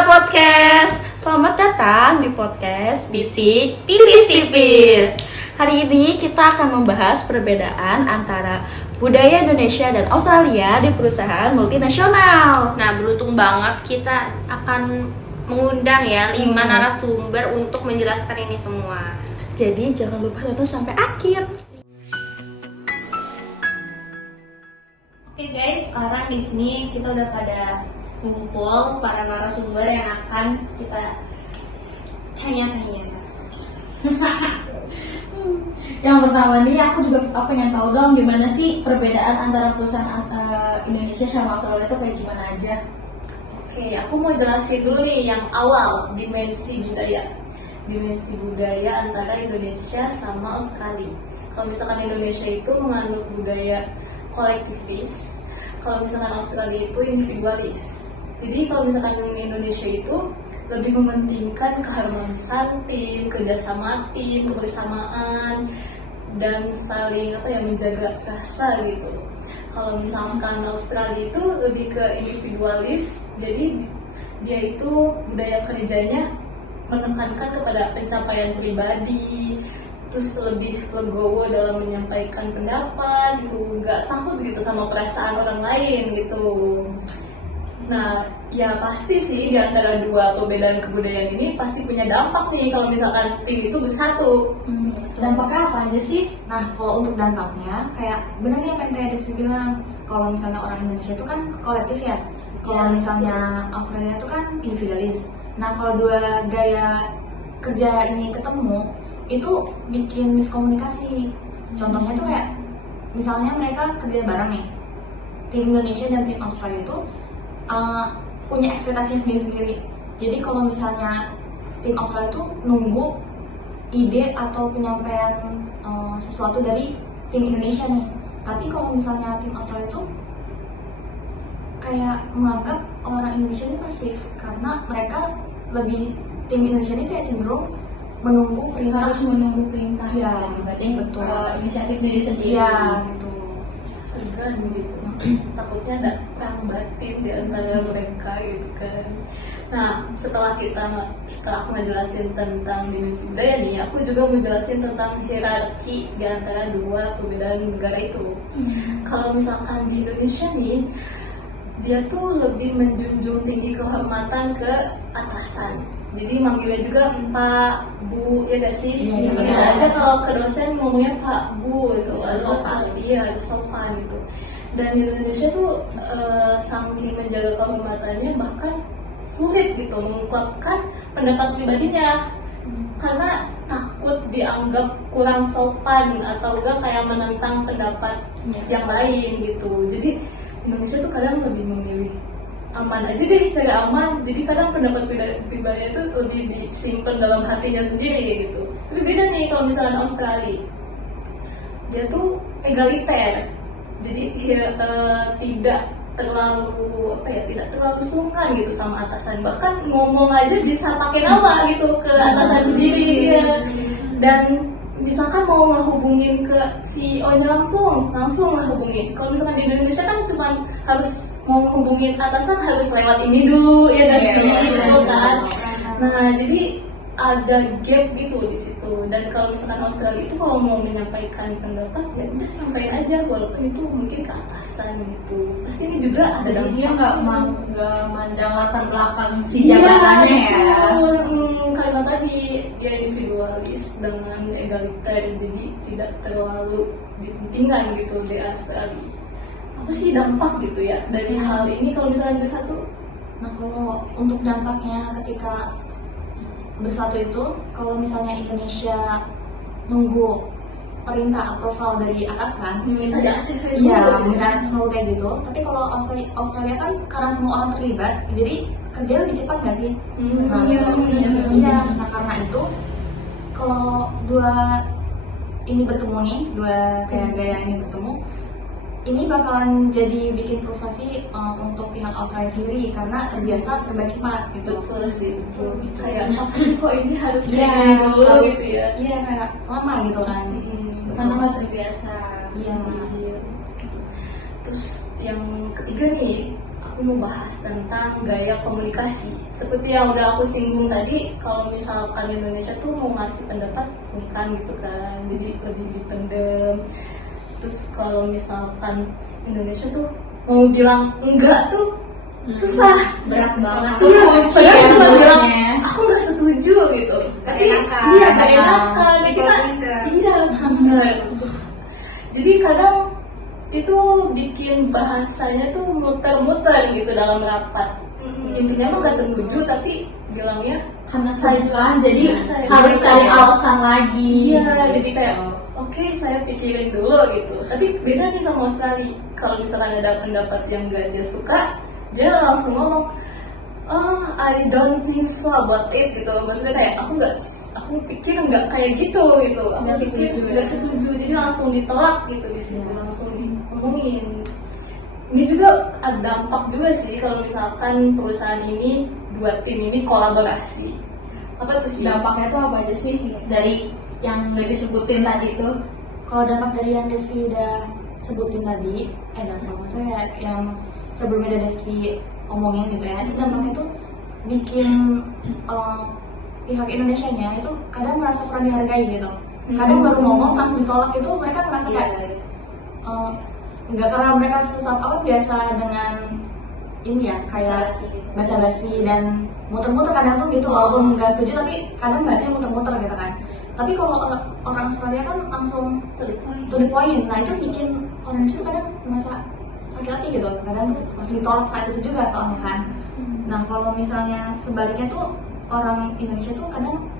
Sobat Podcast, selamat datang di podcast Bisik Tipis-Tipis. Hari ini kita akan membahas perbedaan antara budaya Indonesia dan Australia di perusahaan multinasional. Nah, beruntung banget kita akan mengundang ya 5 narasumber untuk menjelaskan ini semua. Jadi jangan lupa tonton sampai akhir. Oke guys, sekarang di sini kita udah pada ngumpul para narasumber yang akan kita tanya-tanya. Yang pertama nih, aku juga pengen tahu dong gimana sih perbedaan antara perusahaan Indonesia sama Australia itu kayak gimana aja. Oke, aku mau jelasin dulu nih yang awal, dimensi budaya. Dimensi budaya antara Indonesia sama Australia. Kalau misalkan Indonesia itu menganut budaya kolektivis, kalau misalkan Australia itu individualis. Jadi kalau misalkan Indonesia itu lebih mementingkan keharmonisan tim, kerjasama tim, kebersamaan, dan saling menjaga rasa gitu. Kalau misalkan Australia itu lebih ke individualis, jadi dia itu budaya kerjanya menekankan kepada pencapaian pribadi, terus lebih legowo dalam menyampaikan pendapat gitu, nggak takut gitu sama perasaan orang lain gitu. Nah, ya pasti sih di antara dua perbedaan kebudayaan ini pasti punya dampak nih kalau misalkan tim itu bersatu. Dampaknya apa aja sih? Nah, kalau untuk dampaknya, kayak benar ya kan kayak Despi bilang, kalau misalnya orang Indonesia itu kan kolektif ya. Kalau Ya, misalnya Australia itu kan individualis. Nah, kalau dua gaya kerja ini ketemu, itu bikin miskomunikasi. Contohnya tuh kayak, misalnya mereka kerja bareng nih, tim Indonesia dan tim Australia itu punya ekspektasinya sendiri-sendiri. Jadi kalau misalnya tim Australia itu nunggu ide atau penyampaian sesuatu dari tim Indonesia nih. Tapi kalau misalnya tim Australia itu kayak menganggap orang Indonesia ini pasif, karena mereka lebih, tim Indonesia ini kayak cenderung menunggu perintah. Harus menunggu perintah Iya, dibanding betul. inisiatif diri sendiri. Iya, gitu. Segan gitu. Takutnya ada perang batin di antara mereka gitu kan. Nah, setelah aku ngejelasin tentang dimensi budaya nih, aku juga mau jelasin tentang hierarki di antara dua perbedaan negara itu. Kalau misalkan di Indonesia nih, dia tuh lebih menjunjung tinggi kehormatan ke atasan. Jadi manggilnya juga Pak, Bu, ya gak sih? Iya, Beda iya. aja kalau ke dosen ngomongnya Pak, Bu gitu. Sopan. Iya, harus sopan gitu. Dan di Indonesia tuh saking menjaga kehormatannya bahkan sulit gitu mengungkapkan pendapat pribadinya karena takut dianggap kurang sopan atau enggak kayak menentang pendapat yang lain gitu. Jadi Indonesia tuh kadang lebih memilih aman aja deh, cari aman. Jadi kadang pendapat pribadinya itu lebih disimpan dalam hatinya sendiri kayak gitu. Tapi beda nih kalau misalnya Australia, dia tuh egaliter. Jadi tidak terlalu sungkan gitu sama atasan. Bahkan ngomong aja bisa pakai nama gitu ke atasan sendiri ya. Dan misalkan mau ngehubungin ke CEO-nya langsung ngehubungin. Kalau misalkan di Indonesia kan cuma harus mau ngehubungin atasan harus lewat ini dulu ya gak sih gitu kan. Nah, jadi ada gap gitu di situ. Dan kalau misalkan Australia itu kalau mau menyampaikan pendapat ya udah sampaikan aja walaupun itu mungkin ke atasan gitu. Pasti ini juga ada Jadi dia dampaknya. nggak mandang latar belakang si jabatannya ya. Karena tadi dia individualis dengan egaliter, jadi tidak terlalu dipentingkan gitu di Australia. Apa sih dampak gitu ya dari hal ini kalau misalnya bersatu? Nah, kalau untuk dampaknya ketika bersatu itu, kalau misalnya Indonesia nunggu perintah approval dari atasan, Minta di ACC iya, dulu. mungkin selalu kayak gitu. Tapi kalau Australia kan karena semua orang terlibat, jadi kerja lebih cepat nggak sih? Nah, iya. Nah, karena itu kalau dua ini bertemu nih, dua gaya-gaya ini bertemu, ini bakalan jadi bikin frustasi untuk pihak Australia sendiri karena terbiasa serba cepat gitu. Betul sih, betul. Kayak apa sih kok ini harus Iya, kayak dulu harus gitu ya? iya kayak lama gitu kan. Karena nggak terbiasa. Iya. Terus yang ketiga nih, aku aku mau bahas tentang gaya komunikasi. Seperti yang udah aku singgung tadi, kalau misalkan Indonesia tuh mau ngasih pendapat sungkan gitu kan, jadi lebih dipendem. Terus kalau misalkan Indonesia tuh mau bilang enggak tuh susah, berat banget. Iya, padahal cuma bilang mulutnya. aku nggak setuju gitu. Tapi Keenakan. iya keenakan. Jadi kita Improviser. iya benar. Jadi kadang itu bikin bahasanya tuh muter-muter gitu dalam rapat. Intinya mah nggak setuju tapi bilangnya Karena sungkan jadi Iya, saya harus bisa. cari alasan lagi. iya. Jadi kayak oke, saya pikirin dulu gitu. Tapi beda nih sama Australia. Kalau misalkan ada pendapat yang gak dia suka, dia langsung ngomong, oh I don't think so about it gitu. Maksudnya kayak aku pikir nggak kayak gitu gitu. Aku Nggak pikir setuju, nggak ya. setuju. Jadi langsung ditolak gitu di sini, langsung diomongin. Ini juga ada dampak juga sih kalau misalkan perusahaan ini dua tim ini kolaborasi. Apa tuh sih? Dampaknya tuh apa aja sih dari yang udah disebutin tadi tuh? Kalau dampak dari yang Desvi udah sebutin tadi, dampak maksudnya yang sebelumnya udah Desvi omongin gitu ya, itu dampaknya tuh bikin pihak Indonesianya itu kadang merasa kurang dihargai gitu. Kadang baru ngomong langsung ditolak itu mereka ngerasa Iya, kayak nggak, karena mereka biasa dengan ini ya kayak basa-basi dan muter-muter kadang tuh gitu, walaupun nggak setuju tapi kadang bahasanya muter-muter gitu kan. Tapi kalau orang Australia kan langsung to the point. Nah itu bikin orang Indonesia tuh kadang merasa sakit hati gitu, kadang tuh masih ditolak saat itu juga soalnya kan. Nah kalau misalnya sebaliknya tuh orang Indonesia tuh kadang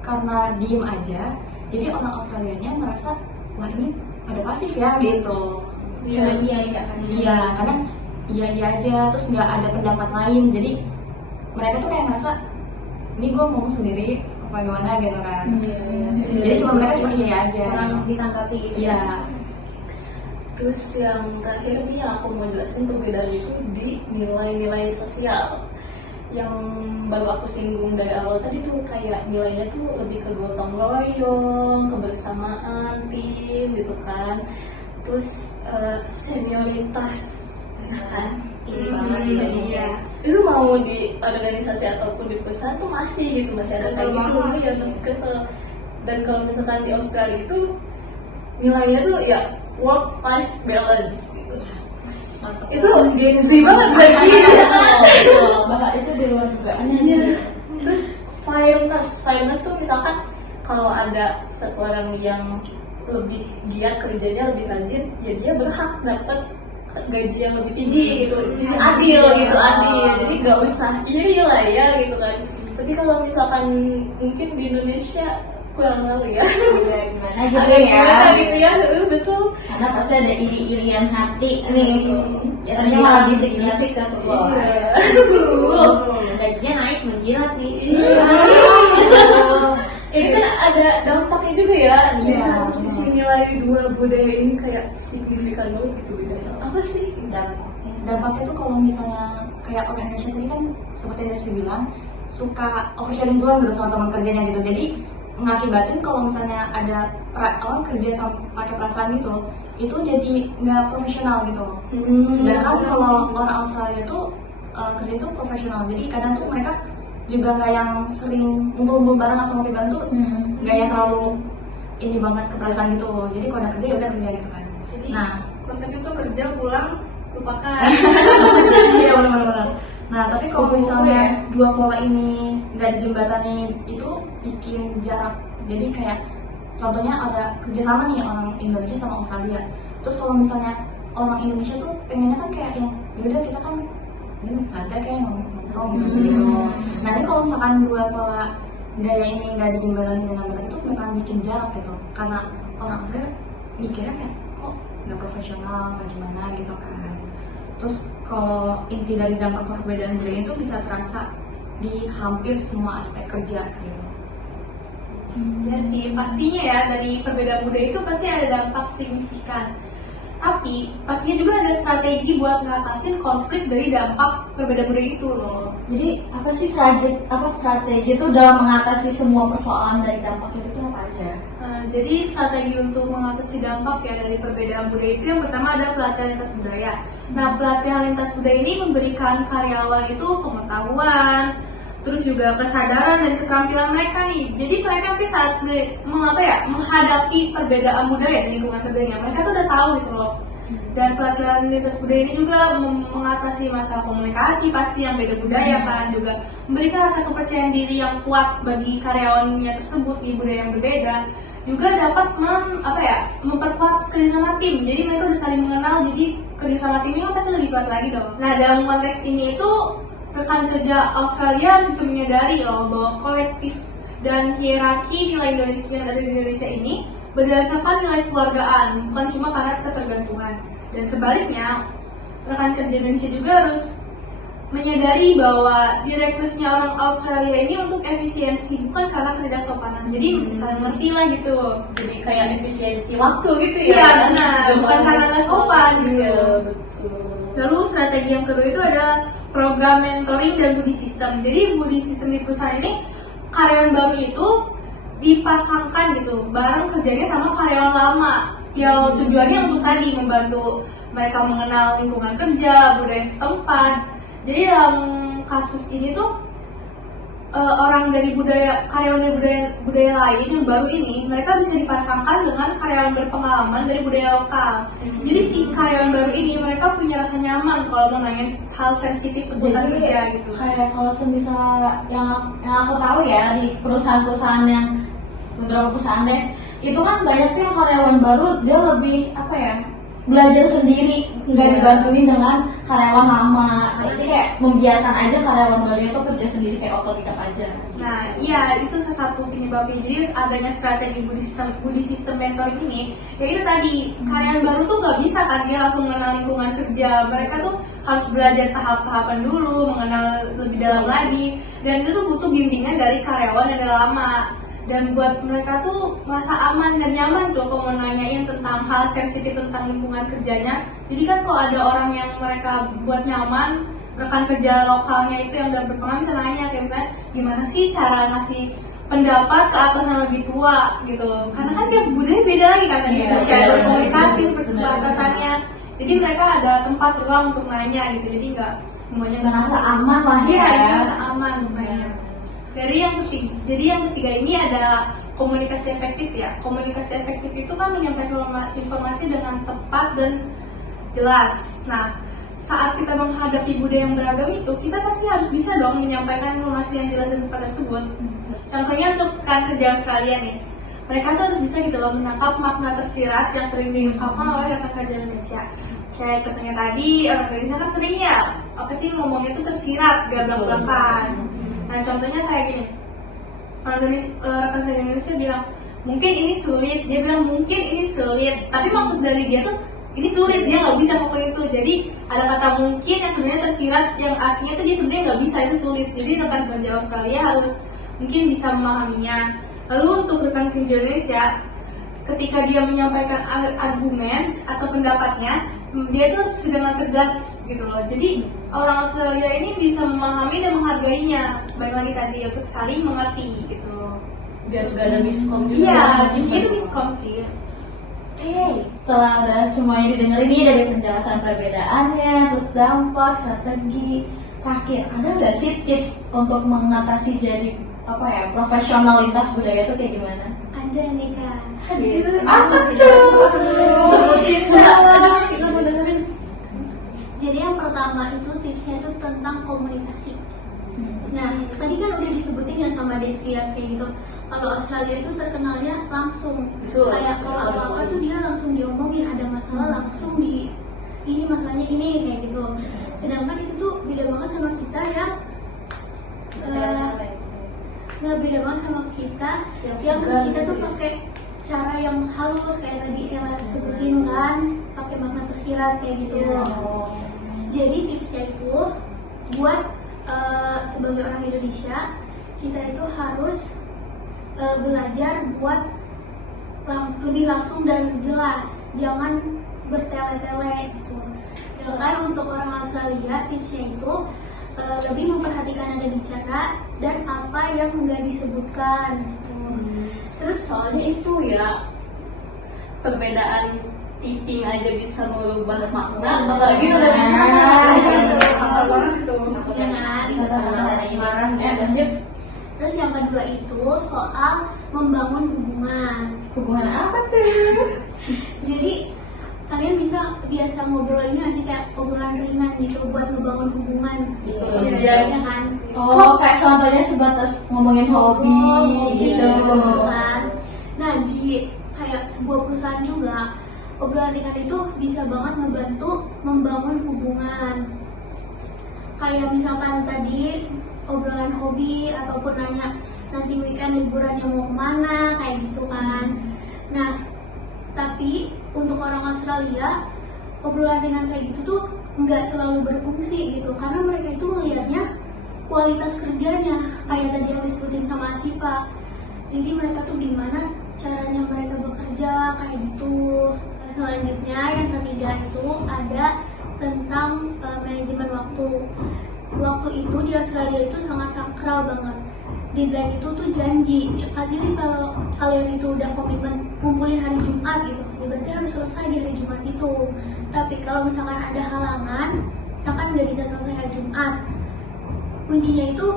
karena diem aja, jadi orang Australianya merasa wah ini pada pasif ya gitu. Cuma iya enggak kan? Iya, karena iya aja, terus nggak ada pendapat lain. Jadi mereka tuh kayak ngerasa ini gue ngomong sendiri apa gimana gitu kan. Jadi mereka cuma iya aja. Kurang Gitu. ditanggapi gitu. Iya. Terus yang terakhir nih yang aku mau jelasin perbedaan itu di nilai-nilai sosial. Yang baru aku singgung dari awal tadi tuh kayak nilainya tuh lebih ke gotong royong, kebersamaan tim gitu kan. Terus senioritas ya kan. Ini banget Iya. Itu mau di organisasi ataupun di perusahaan tuh masih gitu, masih ada kayak gitu ya, masih kental. Dan kalau misalkan di Australia itu nilainya tuh ya work life balance gitu. Itu Gen Z banget gak sih? Bahkan itu di luar dugaannya. Iya. Terus fairness tuh misalkan kalau ada seorang yang lebih giat kerjanya, lebih rajin, ya dia berhak dapat gaji yang lebih tinggi gitu. Jadi adil gitu, adil. Jadi nggak usah iri lah ya gitu kan. Tapi kalau misalkan mungkin di Indonesia kurang tahu ya. Iya gimana gitu Ada ya. gimana gitu ya, betul. Karena pasti ada iri-irian hati nih. Jadinya malah bisik-bisik ke sekolah. Iya. Gajinya naik menjilat nih. Ini kan ada dampaknya juga ya. Di Iya, satu sisi nilai dua budaya ini kayak signifikan banget gitu bedanya. Apa sih? Dampaknya. Dampaknya tuh kalau misalnya kayak orang Indonesia tadi kan seperti yang Desvi bilang suka oversharing duluan gitu sama teman kerjanya gitu. Jadi mengakibatin kalau misalnya ada orang kerja sama pakai perasaan gitu, itu jadi nggak profesional gitu. Sedangkan kalau orang Australia tuh kerja itu profesional, jadi kadang tuh mereka juga nggak yang sering ngumpul-ngumpul bareng atau ngopi bareng tuh nggak yang terlalu ini banget ke perasaan gitu. Jadi kalau udah kerja ya udah kerja gitu kan. Jadi Nah, konsepnya tuh kerja pulang lupakan. iya benar-benar. Nah tapi kalau misalnya dua pola ini nggak dijembatani itu bikin jarak. Jadi kayak contohnya ada kerjasama nih orang Indonesia sama Australia. Terus kalau misalnya orang Indonesia tuh pengennya kan kayak yang yaudah kita kan ya bercanda kayak nongkrong gitu. Nah ini kalau misalkan dua pola gaya ini nggak dijembatani dengan benar itu bakal bikin jarak gitu. Karena orang Australia mikirnya kayak kok nggak profesional, bagaimana gitu kan. Terus kalau inti dari dampak perbedaan budaya itu bisa terasa di hampir semua aspek kerja gitu. Ya sih, pastinya ya dari perbedaan budaya itu pasti ada dampak signifikan. Tapi pastinya juga ada strategi buat ngatasin konflik dari dampak perbedaan budaya itu loh. Jadi apa sih strategi itu dalam mengatasi semua persoalan dari dampak itu apa aja? Jadi strategi untuk mengatasi dampak ya dari perbedaan budaya itu yang pertama ada pelatihan lintas budaya. Nah, pelatihan lintas budaya ini memberikan karyawan itu pengetahuan, terus juga kesadaran dan keterampilan mereka nih. Jadi mereka nanti saat menghadapi perbedaan budaya di lingkungan kerjanya, mereka tuh udah tahu gitu loh. Dan pelatihan lintas budaya ini juga mengatasi masalah komunikasi pasti yang beda budaya kan, juga memberikan rasa kepercayaan diri yang kuat bagi karyawannya tersebut di budaya yang berbeda. Juga dapat memperkuat kerjasama tim. Jadi mereka udah saling mengenal, jadi kerjasama timnya kan pasti lebih kuat lagi dong. Nah, dalam konteks ini itu rekan kerja Australia bisa menyadari loh bahwa kolektif dan hierarki nilai Indonesia yang ada di Indonesia ini berdasarkan nilai keluargaan, bukan cuma karena ketergantungan. Dan sebaliknya, rekan kerja Indonesia juga harus menyadari bahwa direkturnya orang Australia ini untuk efisiensi, bukan karena ketidaksopanan. Jadi bisa saling ngerti lah gitu. Jadi kayak efisiensi waktu gitu ya. Iya benar, bukan karena nggak sopan gitu. Iya, betul. Lalu strategi yang kedua itu adalah program mentoring dan budi system. Jadi budi system di perusahaan ini, karyawan baru itu dipasangkan gitu bareng kerjanya sama karyawan lama. Ya tujuannya untuk tadi membantu mereka mengenal lingkungan kerja, budaya setempat. Jadi dalam kasus ini tuh orang dari karyawan dari budaya lain yang baru ini, mereka bisa dipasangkan dengan karyawan berpengalaman dari budaya lokal. Jadi si karyawan baru ini mereka punya rasa nyaman kalau mau nanya hal sensitif seputar kerja gitu. Kayak kalau semisal yang aku tahu ya di perusahaan-perusahaan yang beberapa perusahaan deh, itu kan banyak yang karyawan baru dia lebih belajar sendiri, nggak dibantuin dengan karyawan lama. Jadi kayak membiarkan aja karyawan baru itu kerja sendiri kayak otodidak aja. Nah, iya itu salah satu penyebabnya. Jadi adanya strategi budi system mentoring ini, ya itu tadi karyawan baru tuh nggak bisa kan dia langsung mengenal lingkungan kerja. Mereka tuh harus belajar tahap-tahapan dulu, mengenal lebih dalam lagi, dan itu tuh butuh bimbingan dari karyawan yang lama. Dan buat mereka tuh merasa aman dan nyaman tuh kalau mau nanyain tentang hal sensitif tentang lingkungan kerjanya. Jadi kan kalau ada orang yang mereka buat nyaman, rekan kerja lokalnya itu yang udah berpengalaman bisa nanya kayak misalnya gimana sih cara ngasih pendapat ke atas yang lebih tua gitu. Karena kan tiap budaya beda lagi kan tadi cara berkomunikasi, perbatasannya. Jadi mereka ada tempat ruang untuk nanya gitu. Jadi nggak semuanya Merasa aman lah ya. Iya, merasa aman untuk nanya. Jadi yang ketiga ini ada komunikasi efektif ya. Komunikasi efektif itu kan menyampaikan informasi dengan tepat dan jelas. Nah, saat kita menghadapi budaya yang beragam itu, kita pasti harus bisa dong menyampaikan informasi yang jelas dan tepat tersebut. Contohnya untuk rekan kerja Australia nih, mereka tuh harus bisa gitu loh menangkap makna tersirat yang sering diungkapkan oleh rekan kerja Indonesia. Kayak contohnya tadi, orang Indonesia kan sering ya, ngomongnya itu tersirat, gak belak-belakan. Nah contohnya kayak gini, rekan kerja Indonesia bilang mungkin ini sulit, dia bilang mungkin ini sulit, tapi maksud dari dia tuh ini sulit, dia nggak bisa ngomong itu. Jadi ada kata mungkin yang sebenarnya tersirat, yang artinya tuh dia sebenarnya nggak bisa, itu sulit. Jadi rekan kerja Australia harus mungkin bisa memahaminya. Lalu untuk rekan kerja Indonesia, ketika dia menyampaikan argumen atau pendapatnya, dia tuh dengan tegas gitu loh. Jadi orang Australia ini bisa memahami dan menghargainya. Baik lagi tadi untuk saling mengerti gitu loh. Biar juga ada miskom juga. Iya, bikin miskom sih. Oke, setelah ada semuanya didengar ini dari penjelasan perbedaannya, terus dampak, strategi, terakhir ada nggak sih tips untuk mengatasi jadi profesionalitas budaya itu kayak gimana? Ada nih kan. Apa tuh? Sebutin salah. Jadi yang pertama itu tipsnya itu tentang komunikasi. Nah, tadi kan udah disebutin ya sama Desvia kayak gitu. Kalau Australia itu terkenalnya langsung. Betul. Kayak kalau apa-apa tuh dia langsung diomongin, ada masalah langsung ini masalahnya ini kayak gitu. Sedangkan itu tuh beda banget sama kita yang beda banget sama kita yang kita tuh pakai cara yang halus kayak tadi yang sebutin kan, pakai makna tersirat kayak gitu. Jadi tipsnya itu buat sebagai orang Indonesia, kita itu harus belajar buat lebih langsung dan jelas, jangan bertele-tele gitu. Sedangkan untuk orang Australia, tipsnya itu lebih memperhatikan nada bicara dan apa yang nggak disebutkan. Terus soalnya itu ya perbedaan typing aja bisa merubah makna, apalagi udah bicara. Apa banget tuh. Terus yang kedua itu soal membangun hubungan. Hubungan apa tuh? Jadi kalian bisa biasa ngobrol ini nggak sih, kayak obrolan ringan gitu buat ngebangun hubungan gitu. Iya. Ya kan? Oh, kayak contohnya sebatas ngomongin hobi gitu. Kan. Nah, di kayak sebuah perusahaan juga obrolan ringan itu bisa banget ngebantu membangun hubungan. Kayak misalkan tadi obrolan hobi ataupun nanya nanti weekend liburannya mau kemana kayak gitu kan. Nah, tapi untuk orang Australia obrolan ringan kayak gitu tuh nggak selalu berfungsi gitu, karena mereka itu melihatnya kualitas kerjanya kayak tadi yang disebutin sama Asifa. Jadi mereka tuh gimana caranya mereka bekerja kayak gitu. Selanjutnya yang ketiga itu ada tentang manajemen waktu. Waktu itu di Australia itu sangat sakral banget. Deadline itu tuh janji. Jadi kalau kalian itu udah komitmen ngumpulin hari Jumat gitu, ya berarti harus selesai di hari Jumat itu. Tapi kalau misalkan ada halangan, misalkan nggak bisa selesai hari Jumat, kuncinya itu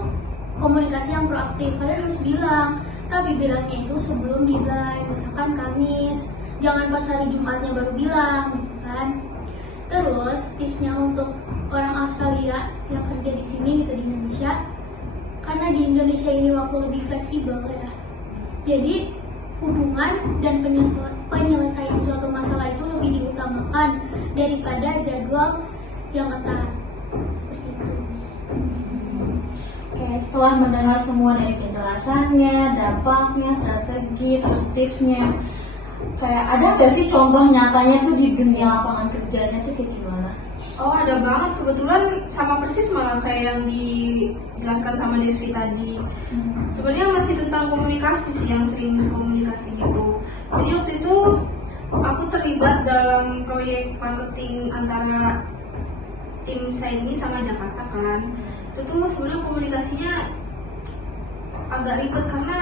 komunikasi yang proaktif. Kalian harus bilang, tapi bilangnya itu sebelum deadline, misalkan Kamis. Jangan pas hari Jumatnya baru bilang, gitu kan. Terus tipsnya untuk orang Australia yang kerja di sini gitu di Indonesia, karena di Indonesia ini waktu lebih fleksibel ya. Jadi hubungan dan penyelesaian suatu masalah itu lebih diutamakan daripada jadwal yang ketat. Seperti itu. Oke, setelah mendengar semua dari penjelasannya, dampaknya, strategi, terus tipsnya, kayak ada nggak sih contoh nyatanya tuh di dunia lapangan kerjanya tuh kayak gimana? Oh, ada banget. Kebetulan sama persis malah kayak yang dijelaskan sama Despi tadi. Sebenarnya masih tentang komunikasi sih, yang sering miskomunikasi gitu. Jadi waktu itu aku terlibat dalam proyek marketing antara tim Saini sama Jakarta kan. Itu tuh sebenarnya komunikasinya agak ribet karena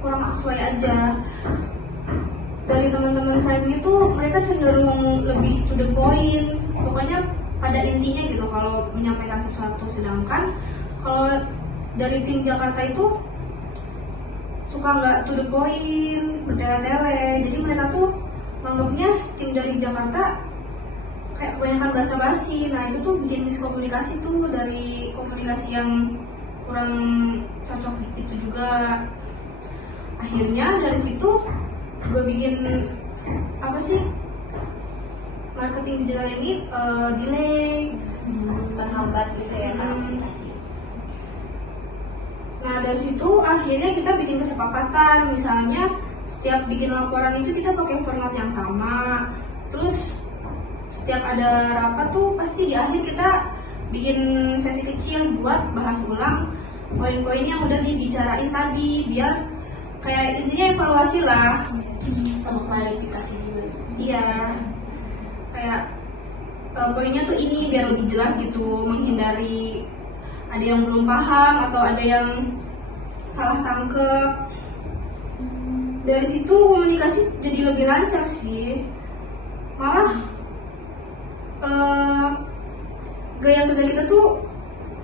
kurang sesuai aja. Dari teman-teman saya itu mereka cenderung lebih to the point, pokoknya pada intinya gitu kalau menyampaikan sesuatu. Sedangkan kalau dari tim Jakarta itu suka nggak to the point, bertele-tele. Jadi mereka tuh nganggapnya tim dari Jakarta kayak kebanyakan basa-basi. Nah itu tuh bikin miskomunikasi tuh, dari komunikasi yang kurang cocok itu juga. Akhirnya dari situ juga bikin apa sih, marketing digital ini delay, Terhambat gitu ya komunikasi. Nah dari situ akhirnya kita bikin kesepakatan, misalnya setiap bikin laporan itu kita pakai format yang sama. Terus setiap ada rapat tuh pasti di akhir kita bikin sesi kecil buat bahas ulang poin-poin yang udah dibicarain tadi, biar kayak intinya evaluasi lah. Sama klarifikasi juga. Iya, kayak poinnya tuh ini biar lebih jelas gitu, menghindari ada yang belum paham atau ada yang salah tangkep. Dari situ komunikasi jadi lebih lancar sih. Malah gaya kerja kita tuh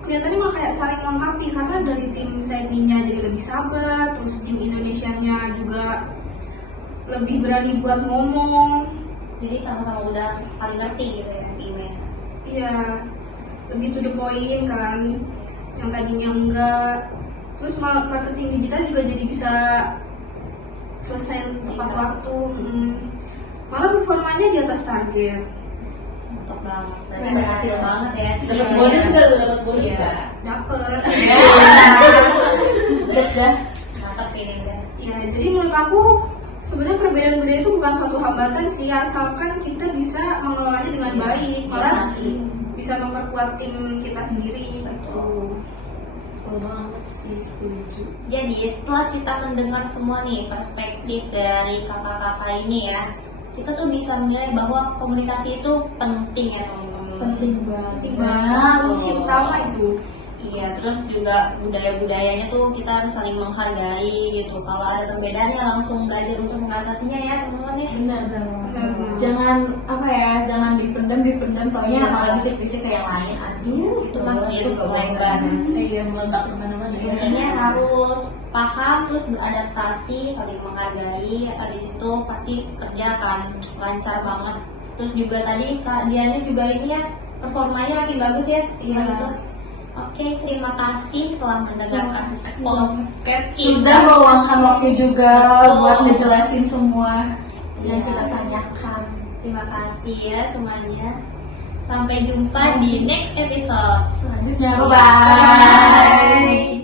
kelihatannya malah kayak saling melengkapi, karena dari tim Saini-nya jadi lebih sabar, terus tim Indonesianya juga lebih berani buat ngomong. Jadi sama-sama udah saling ngerti gitu ya timnya. Iya, lebih to the point kan, yang tadinya enggak. Terus marketing digital juga jadi bisa selesai tepat waktu. Malah performanya di atas target. Mantap banget. Berarti berhasil banget ya. Dapat bonus nggak tuh? Dapat bonus nggak? Dapet. Dah. Mantap ini kan. Ya, jadi menurut aku sebenarnya perbedaan budaya itu bukan suatu hambatan sih, asalkan kita bisa mengelolanya dengan baik, malah bisa memperkuat tim kita sendiri. Betul. Betul banget sih, setuju. Jadi setelah kita mendengar semua nih perspektif dari kakak-kakak ini ya, kita tuh bisa menilai bahwa komunikasi itu penting ya teman-teman. Penting banget. Penting banget, kunci utama itu. Iya, terus juga budaya-budayanya tuh kita harus saling menghargai gitu. Kalau ada perbedaan ya langsung belajar untuk mengatasinya ya teman-teman ya. Benar dong. Jangan apa ya, jangan dipendam taunya malah bisik-bisik ke yang lain. Aduh, Itu makin lebar. Iya, meledak kemana-mana ya. Intinya harus paham, terus beradaptasi, saling menghargai. Habis itu pasti kerja akan lancar banget. Terus juga tadi Kak Diana juga ini ya performanya makin bagus ya. Iya. Gitu. Oke, terima kasih telah mendengarkan podcast sudah meluangkan waktu juga Betul. buat ngejelasin semua yang kita tanyakan. Terima kasih ya semuanya. Sampai jumpa di next episode. Selanjutnya, Bye. bye.